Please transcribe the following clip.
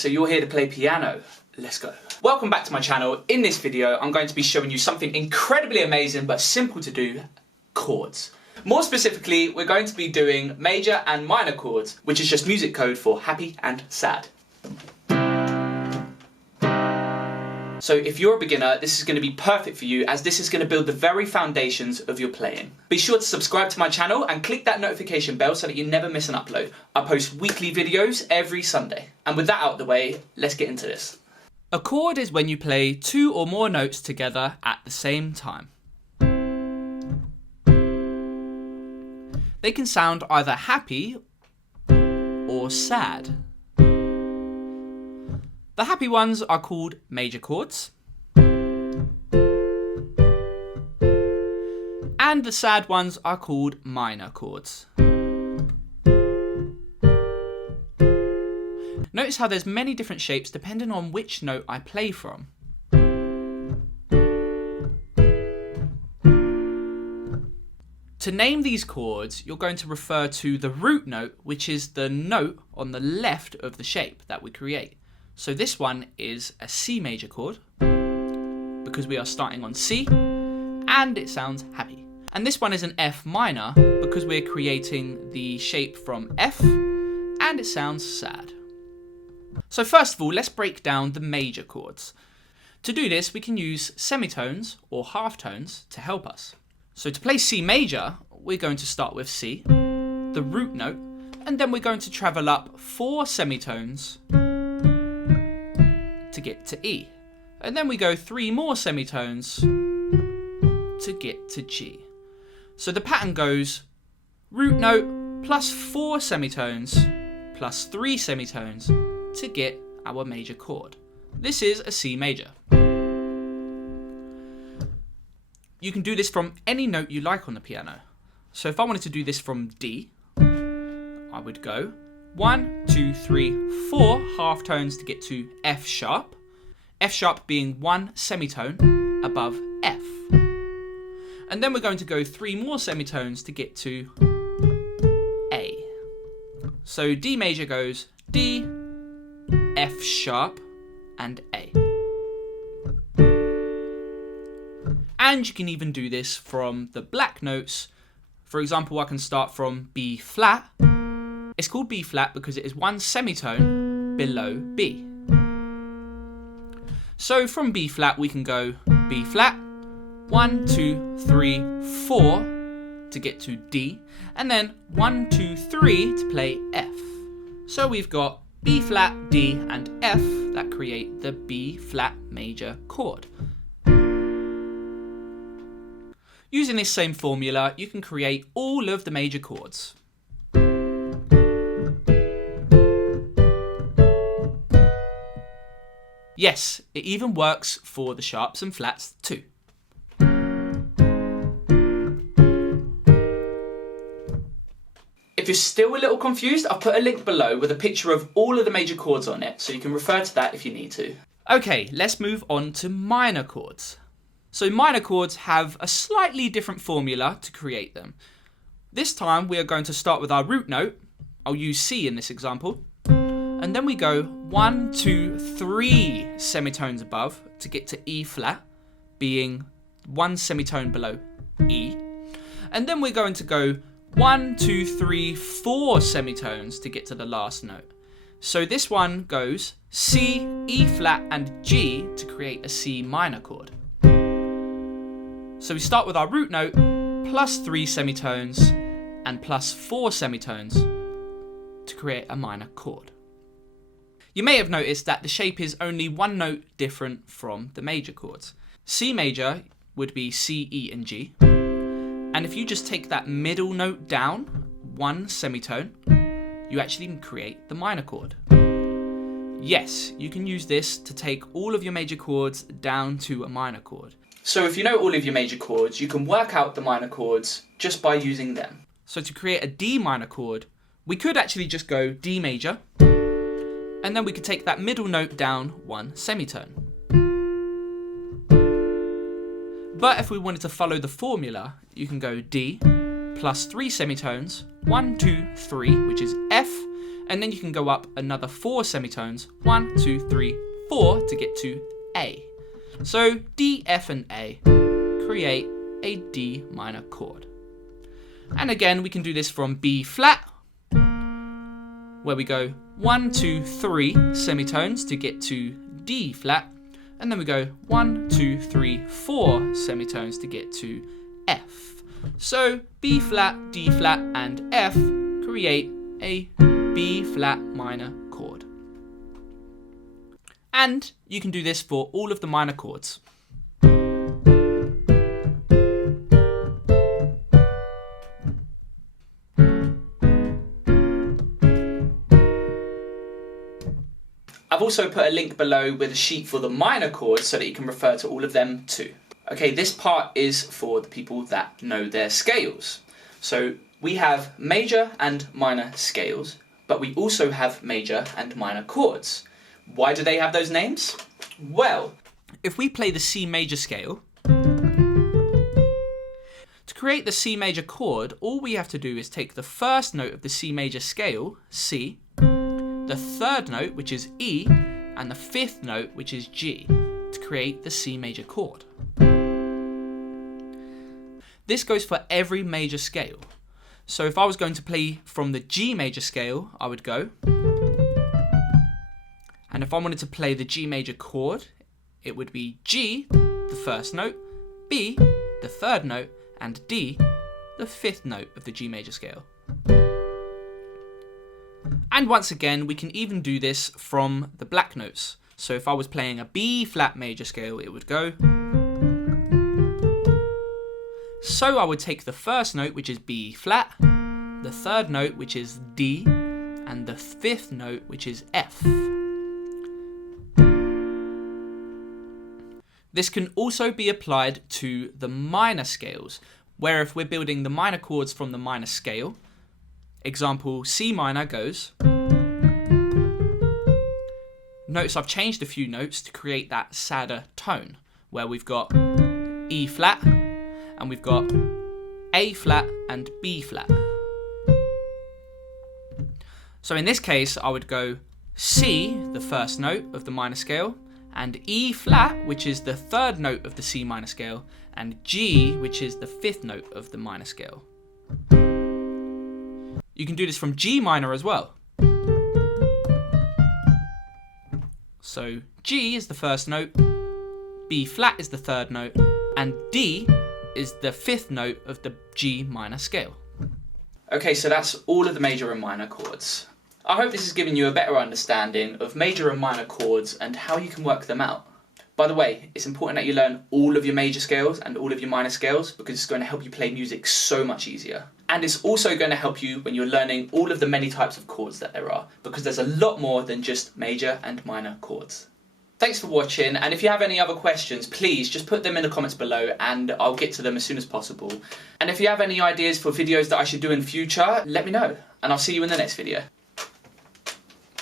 so you're here to play piano. Let's go. Welcome back to my channel. In this video, I'm going to be showing you something incredibly amazing but simple to do, chords. More specifically, we're going to be doing major and minor chords, which is just music code for happy and sad. So if you're a beginner, this is going to be perfect for you, as this is going to build the very foundations of your playing. Be sure to subscribe to my channel and click that notification bell so that you never miss an upload. I post weekly videos every Sunday. And with that out of the way, let's get into this. A chord is when you play two or more notes together at the same time. They can sound either happy or sad. The happy ones are called major chords, and the sad ones are called minor chords. Notice how there's many different shapes depending on which note I play from. To name these chords, you're going to refer to the root note, which is the note on the left of the shape that we create. So this one is a C major chord, because we are starting on C, and it sounds happy. And this one is an F minor, because we're creating the shape from F, and it sounds sad. So first of all, let's break down the major chords. To do this, we can use semitones or halftones to help us. So to play C major, we're going to start with C, the root note, and then we're going to travel up 4 semitones to get to E. And then we go 3 more semitones to get to G. So the pattern goes root note plus 4 semitones plus 3 semitones to get our major chord. This is a C major. You can do this from any note you like on the piano. So if I wanted to do this from D, I would go 1, 2, 3, 4 halftones to get to F sharp. F sharp being 1 semitone above F. And then we're going to go 3 more semitones to get to A. So D major goes D, F sharp, and A. And you can even do this from the black notes. For example, I can start from B flat. It's called B flat because it is 1 semitone below B. So from B flat we can go B flat, 1, 2, 3, 4 to get to D, and then 1, 2, 3 to play F. So we've got B flat, D, and F that create the B flat major chord. Using this same formula, you can create all of the major chords. Yes, it even works for the sharps and flats too. If you're still a little confused, I'll put a link below with a picture of all of the major chords on it, so you can refer to that if you need to. Okay, let's move on to minor chords. So minor chords have a slightly different formula to create them. This time we are going to start with our root note. I'll use C in this example. And then we go 1, 2, 3 semitones above to get to E flat, being 1 semitone below E. And then we're going to go 1, 2, 3, 4 semitones to get to the last note. So this one goes C, E flat, and G to create a C minor chord. So we start with our root note, plus 3 semitones, and plus 4 semitones to create a minor chord. You may have noticed that the shape is only 1 note different from the major chords. C major would be C, E, and G. And if you just take that middle note down 1 semitone, you actually can create the minor chord. Yes, you can use this to take all of your major chords down to a minor chord. So if you know all of your major chords, you can work out the minor chords just by using them. So to create a D minor chord, we could actually just go D major, and then we could take that middle note down 1 semitone. But if we wanted to follow the formula, you can go D plus 3 semitones, 1, 2, 3, which is F, And then you can go up another 4 semitones, 1, 2, 3, 4 to get to A. So D, F and A create a D minor chord. And again, we can do this from B flat, where we go 1, 2, 3 semitones to get to D flat, and then we go 1, 2, 3, 4 semitones to get to F. So B flat, D flat, and F create a B flat minor chord. And you can do this for all of the minor chords. I've also put a link below with a sheet for the minor chords so that you can refer to all of them too. Okay, this part is for the people that know their scales. So we have major and minor scales, but we also have major and minor chords. Why do they have those names? Well, if we play the C major scale, to create the C major chord, all we have to do is take the first note of the C major scale, C, the third note, which is E, and the fifth note, which is G, to create the C major chord. This goes for every major scale. So if I was going to play from the G major scale, I would go. And if I wanted to play the G major chord, it would be G, the first note, B, the third note, and D, the fifth note of the G major scale. And once again, we can even do this from the black notes. So if I was playing a B flat major scale, it would go. So I would take the first note, which is B flat, the third note, which is D, and the fifth note, which is F. This can also be applied to the minor scales, where if we're building the minor chords from the minor scale, example, C minor goes. Notice I've changed a few notes to create that sadder tone, where we've got E flat, and we've got A flat and B flat. So in this case, I would go C, the first note of the minor scale, and E flat, which is the third note of the C minor scale, and G, which is the fifth note of the minor scale. You can do this from G minor as well. So G is the first note, B flat is the third note, and D is the fifth note of the G minor scale. okay, so that's all of the major and minor chords. I hope this has given you a better understanding of major and minor chords and how you can work them out. By the way, it's important that you learn all of your major scales and all of your minor scales because it's going to help you play music so much easier. And it's also going to help you when you're learning all of the many types of chords that there are, because there's a lot more than just major and minor chords. Thanks for watching, and if you have any other questions, please just put them in the comments below and I'll get to them as soon as possible. And if you have any ideas for videos that I should do in future, let me know, and I'll see you in the next video.